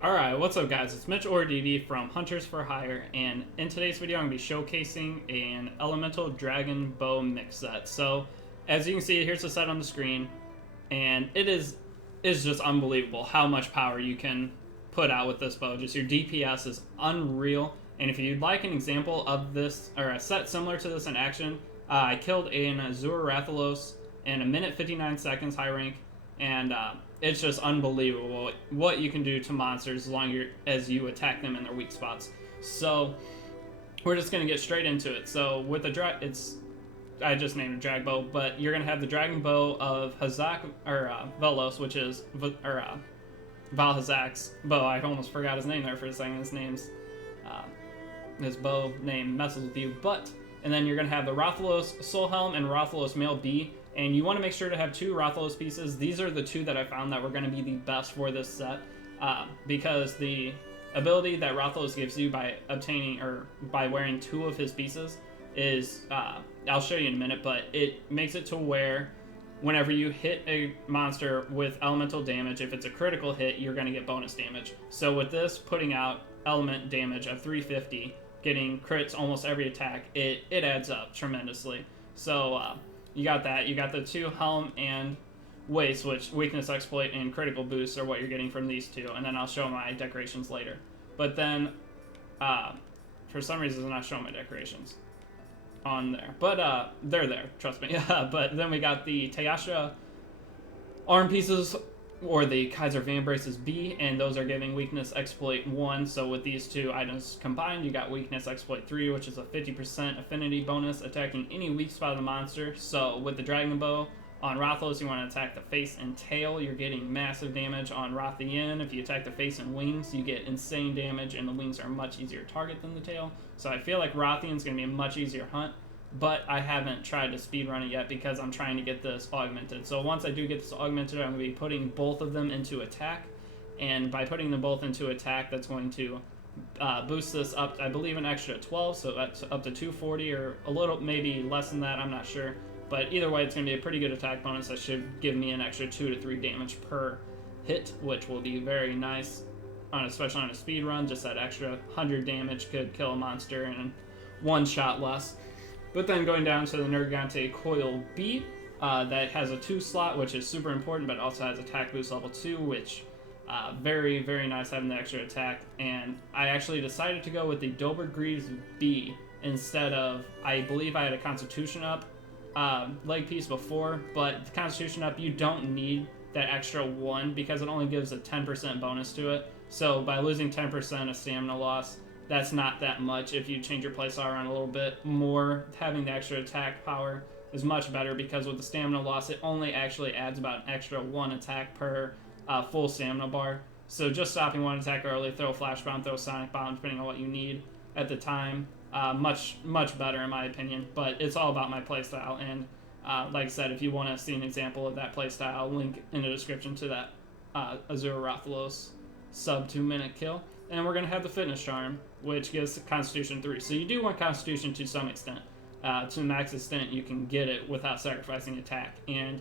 Alright, what's up guys? It's Mitch or DD from Hunters for Hire, and in today's video I'm going to be showcasing an Elemental Dragon Bow mix set. So, as you can see, here's the set on the screen, and it's just unbelievable how much power you can put out with this bow. Just your DPS is unreal, and if you'd like an example of this, or a set similar to this in action, I killed an Azure Rathalos in 1 minute 59 seconds high rank, and it's just unbelievable what you can do to monsters as long as you attack them in their weak spots. So we're just gonna get straight into it. So with the I just named it Drag Bow, but you're gonna have the Dragon Bow of Hazak or Velos, which is Val Hazak's bow. I almost forgot his name there for a second. His bow name messes with you, and then you're gonna have the Rathalos Soul Helm and Rathalos Male B. And you want to make sure to have 2 Rathalos pieces. These are the 2 that I found that were going to be the best for this set, because the ability that Rathalos gives you by obtaining or by wearing 2 of his pieces is, I'll show you in a minute, but it makes it to where whenever you hit a monster with elemental damage, if it's a critical hit, you're going to get bonus damage. So with this, putting out element damage of 350, getting crits almost every attack, it adds up tremendously. So, you got that. You got the 2 Helm and Waste, which weakness, exploit, and critical boosts are what you're getting from these 2. And then I'll show my decorations later. But then, for some reason, I'm not showing my decorations on there. But they're there, trust me. But then we got the Tayasha arm pieces, or the Kaiser Van Braces B, and those are giving weakness, exploit 1. So with these 2 items combined, you got weakness, exploit 3, which is a 50% affinity bonus, attacking any weak spot of the monster. So with the Dragon Bow on Rathalos, you want to attack the face and tail. You're getting massive damage on Rathian. If you attack the face and wings, you get insane damage, and the wings are a much easier target than the tail. So I feel like Rathian's going to be a much easier hunt, but I haven't tried to speedrun it yet because I'm trying to get this augmented. So once I do get this augmented, I'm going to be putting both of them into attack, and by putting them both into attack, that's going to boost this up, I believe, an extra 12, so that's up to 240, or a little, maybe less than that, I'm not sure. But either way, it's going to be a pretty good attack bonus that should give me an extra 2 to 3 damage per hit, which will be very nice, especially on a speed run. Just that extra 100 damage could kill a monster in 1 shot less. But then going down to the Nergigante Coil B, that has a 2 slot, which is super important, but also has attack boost level 2, which very, very nice having the extra attack. And I actually decided to go with the Dober Greaves B instead of, I believe I had a Constitution up leg piece before, but the Constitution up, you don't need that extra 1 because it only gives a 10% bonus to it. So by losing 10% of stamina loss, that's not that much. If you change your playstyle around a little bit more, having the extra attack power is much better, because with the stamina loss, it only actually adds about an extra 1 attack per full stamina bar. So just stopping 1 attack early, throw a flash bomb, throw a sonic bomb, depending on what you need at the time, much better in my opinion. But it's all about my playstyle, and like I said, if you want to see an example of that playstyle, I'll link in the description to that Azure Rathalos sub 2 minute kill. And we're going to have the Fitness Charm, which gives Constitution 3. So you do want Constitution to some extent. To the max extent, you can get it without sacrificing attack. And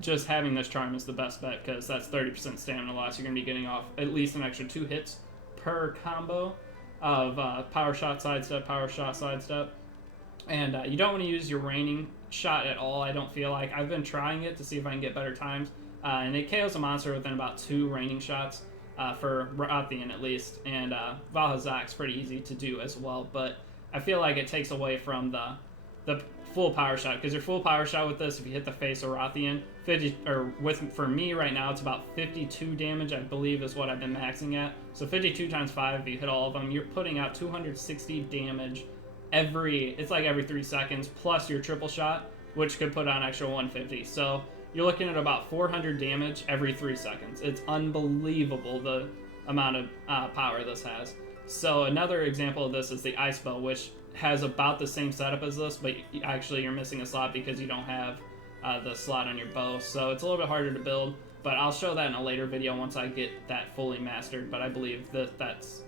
just having this charm is the best bet, because that's 30% stamina loss. You're going to be getting off at least an extra 2 hits per combo of Power Shot, Sidestep, Power Shot, Sidestep. And you don't want to use your Raining Shot at all, I don't feel like. I've been trying it to see if I can get better times. And it KOs a monster within about 2 Raining Shots. For Rathian at least, and Val Hazak's pretty easy to do as well, but I feel like it takes away from the full power shot, because your full power shot with this, if you hit the face of Rathian, for me right now, it's about 52 damage, I believe, is what I've been maxing at. So 52 times 5, if you hit all of them, you're putting out 260 damage every 3 seconds, plus your triple shot, which could put on extra 150. So you're looking at about 400 damage every 3 seconds. It's unbelievable the amount of power this has. So another example of this is the Ice Bow, which has about the same setup as this, but actually you're missing a slot because you don't have the slot on your bow. So it's a little bit harder to build, but I'll show that in a later video once I get that fully mastered. But I believe that's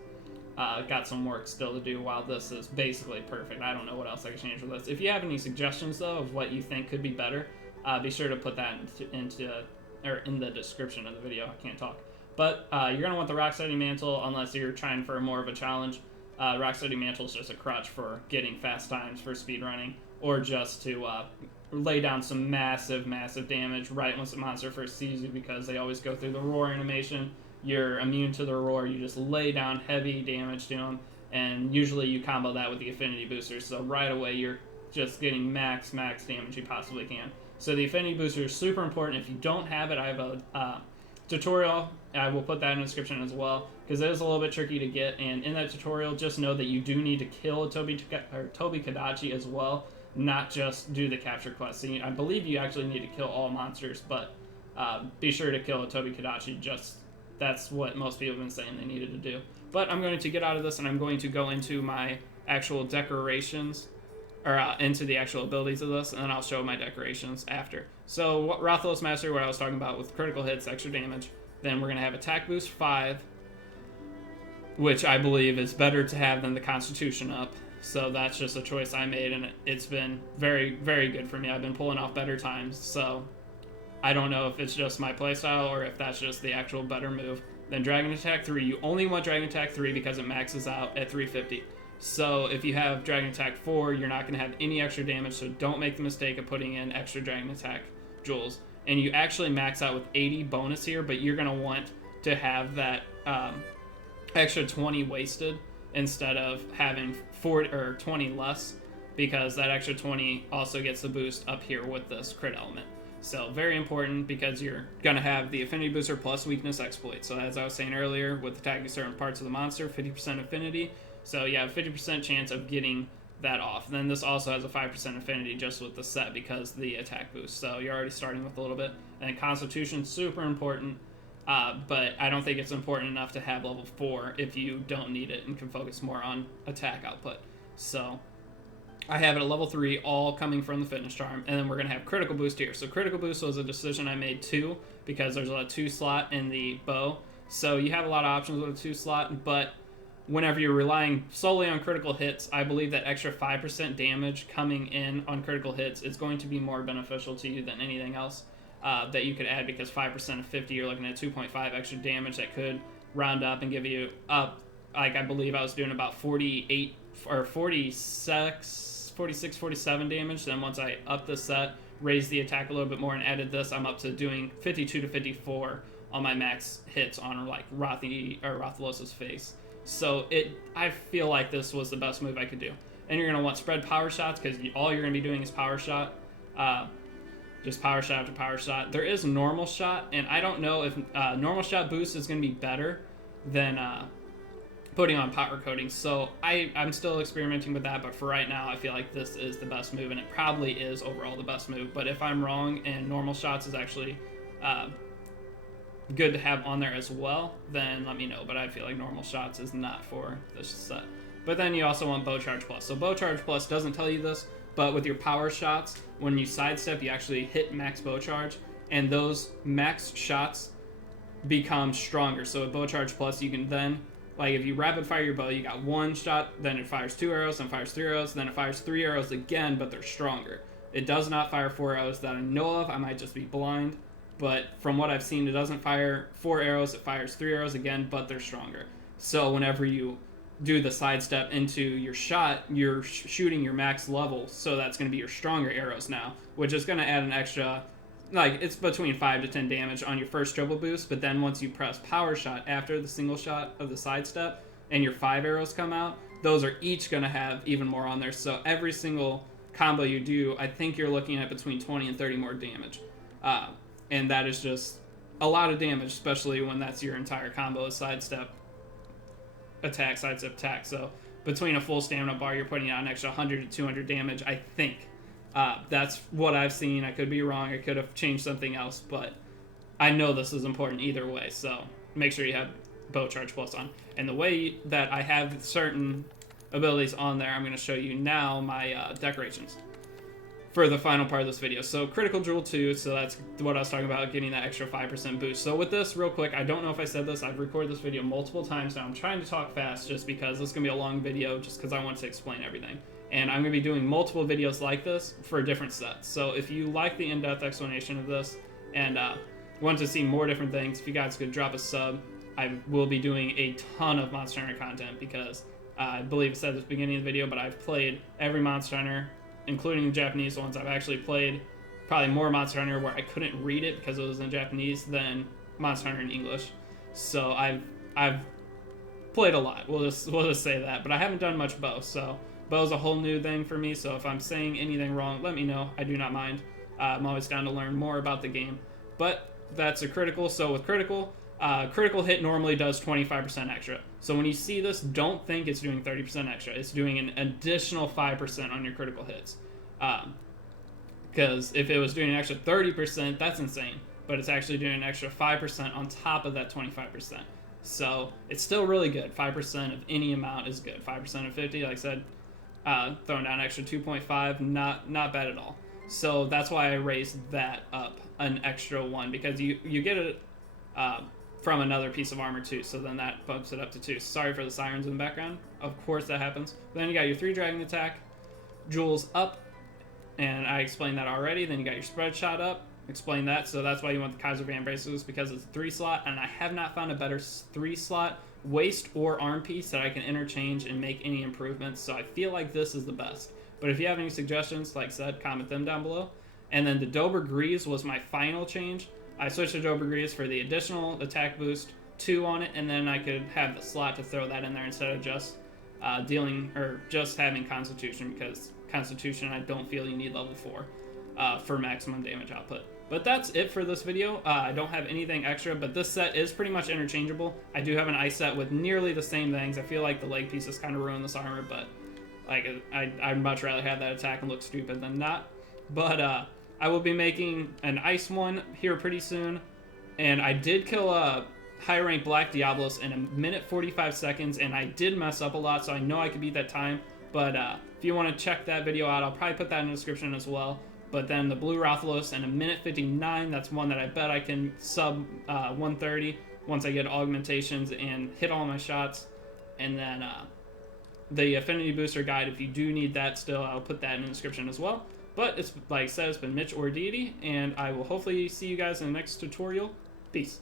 got some work still to do, while this is basically perfect. I don't know what else I can change with this. If you have any suggestions, though, of what you think could be better, be sure to put that in the description of the video. I can't talk. But you're going to want the Rocksteady Mantle unless you're trying for more of a challenge. Rocksteady Mantle is just a crutch for getting fast times for speedrunning, or just to lay down some massive damage right once the monster first sees you, because they always go through the roar animation. You're immune to the roar, you just lay down heavy damage to them, and usually you combo that with the affinity booster, so right away you're just getting max damage you possibly can. So the affinity booster is super important. If you don't have it, I have a tutorial. I will put that in the description as well, because it is a little bit tricky to get, and in that tutorial, just know that you do need to kill a Toby Kadachi as well, not just do the capture quest. So I believe you actually need to kill all monsters, but be sure to kill a Toby Kadachi. That's what most people have been saying they needed to do. But I'm going to get out of this, and I'm going to go into my actual decorations, or into the actual abilities of this, and then I'll show my decorations after. So Rathalos Mastery, what I was talking about with critical hits, extra damage. Then we're going to have attack boost 5, which I believe is better to have than the Constitution up. So that's just a choice I made, and it's been very good for me. I've been pulling off better times, so I don't know if it's just my playstyle or if that's just the actual better move. Then Dragon Attack 3, you only want Dragon Attack 3 because it maxes out at 350. So if you have Dragon Attack 4, you're not going to have any extra damage, so don't make the mistake of putting in extra Dragon Attack jewels. And you actually max out with 80 bonus here, but you're going to want to have that extra 20 wasted instead of having 40 or 20 less, because that extra 20 also gets the boost up here with this crit element. So very important, because you're going to have the affinity booster plus weakness exploit. So as I was saying earlier, with attacking certain parts of the monster, 50% affinity. So you have a 50% chance of getting that off. Then this also has a 5% affinity just with the set because the attack boost. So you're already starting with a little bit. And Constitution, super important. But I don't think it's important enough to have level 4 if you don't need it and can focus more on attack output. So I have it at level 3, all coming from the fitness charm, and then we're going to have critical boost here. So critical boost was a decision I made too, because there's a 2 slot in the bow. So you have a lot of options with a 2 slot, but whenever you're relying solely on critical hits, I believe that extra 5% damage coming in on critical hits is going to be more beneficial to you than anything else that you could add, because 5% of 50, you're looking at 2.5 extra damage that could round up and give you up. Like, I believe I was doing about 48 or 46, 47 damage. Then once I upped the set, raised the attack a little bit more, and added this, I'm up to doing 52 to 54 on my max hits on like Rathalos' face. So I feel like this was the best move I could do. And you're going to want spread power shots, because all you're going to be doing is power shot. Just power shot after power shot. There is normal shot, and I don't know if normal shot boost is going to be better than putting on power coating. So I'm still experimenting with that, but for right now, I feel like this is the best move, and it probably is overall the best move. But if I'm wrong and normal shots is actually good to have on there as well, then let me know. But I feel like normal shots is not for this set. But then you also want bow charge plus. So bow charge plus doesn't tell you this, but with your power shots, when you sidestep, you actually hit max bow charge, and those max shots become stronger. So with bow charge plus, you can then, like, if you rapid fire your bow, you got 1 shot, then it fires 2 arrows, then fires 3 arrows, then it fires 3 arrows again, but they're stronger. It does not fire 4 arrows that I know of. I might just be blind, but from what I've seen, it doesn't fire 4 arrows. It fires 3 arrows again, but they're stronger. So whenever you do the sidestep into your shot, you're shooting your max level, so that's going to be your stronger arrows now, which is going to add an extra, like, it's between 5 to 10 damage on your first triple boost. But then once you press power shot after the single shot of the sidestep and your 5 arrows come out, those are each going to have even more on there. So every single combo you do, I think you're looking at between 20 and 30 more damage, and that is just a lot of damage, especially when that's your entire combo is sidestep attack, sidestep attack. So between a full stamina bar, you're putting out an extra 100 to 200 damage, I think. That's what I've seen. I could be wrong. I could have changed something else, but I know this is important either way. So make sure you have bow charge plus on. And the way that I have certain abilities on there, I'm going to show you now my decorations for the final part of this video. So critical jewel 2, so that's what I was talking about, getting that extra 5% boost. So with this, real quick, I don't know if I said this, I've recorded this video multiple times now. I'm trying to talk fast just because this is going to be a long video, just because I want to explain everything. And I'm going to be doing multiple videos like this for different sets. So if you like the in-depth explanation of this, and want to see more different things, if you guys could drop a sub, I will be doing a ton of Monster Hunter content because I believe I said this at the beginning of the video, but I've played every Monster Hunter, including the Japanese ones. I've actually played probably more Monster Hunter where I couldn't read it because it was in Japanese than Monster Hunter in English. So I've played a lot. We'll just say that. But I haven't done much bow, so bow's a whole new thing for me. So if I'm saying anything wrong, let me know. I do not mind. I'm always down to learn more about the game. But that's a critical. So with critical, critical hit normally does 25% extra. So when you see this, don't think it's doing 30% extra. It's doing an additional 5% on your critical hits. Because if it was doing an extra 30%, that's insane. But it's actually doing an extra 5% on top of that 25%. So it's still really good. 5% of any amount is good. 5% of 50, like I said, throwing down an extra 2.5, not bad at all. So that's why I raised that up an extra 1, because you get it from another piece of armor too, so then that bumps it up to 2. Sorry for the sirens in the background. Of course that happens. Then you got your 3 dragon attack, jewels up, and I explained that already. Then you got your spread shot up, explain that. So that's why you want the Kaiser Van bracelets, because it's a 3 slot, and I have not found a better 3 slot waist or arm piece that I can interchange and make any improvements. So I feel like this is the best. But if you have any suggestions, like I said, comment them down below. And then the Dober Greaves was my final change. I switched to Dober Greaves for the additional attack boost 2 on it, and then I could have the slot to throw that in there instead of just dealing or just having Constitution, because Constitution I don't feel you need level 4 for maximum damage output. But that's it for this video. I don't have anything extra, but this set is pretty much interchangeable. I do have an ice set with nearly the same things. I feel like the leg pieces kind of ruin this armor, but like I'd much rather have that attack and look stupid than not. But I will be making an ice one here pretty soon, and I did kill a high rank Black Diablos in 1:45 seconds, and I did mess up a lot, so I know I could beat that time. But if you want to check that video out, I'll probably put that in the description as well. But then the Blue Rathalos in 1:59, that's one that I bet I can sub 130 once I get augmentations and hit all my shots. And then the Affinity Booster Guide, if you do need that still, I'll put that in the description as well. But it's like I said, it's been Mitch or Deity, and I will hopefully see you guys in the next tutorial. Peace.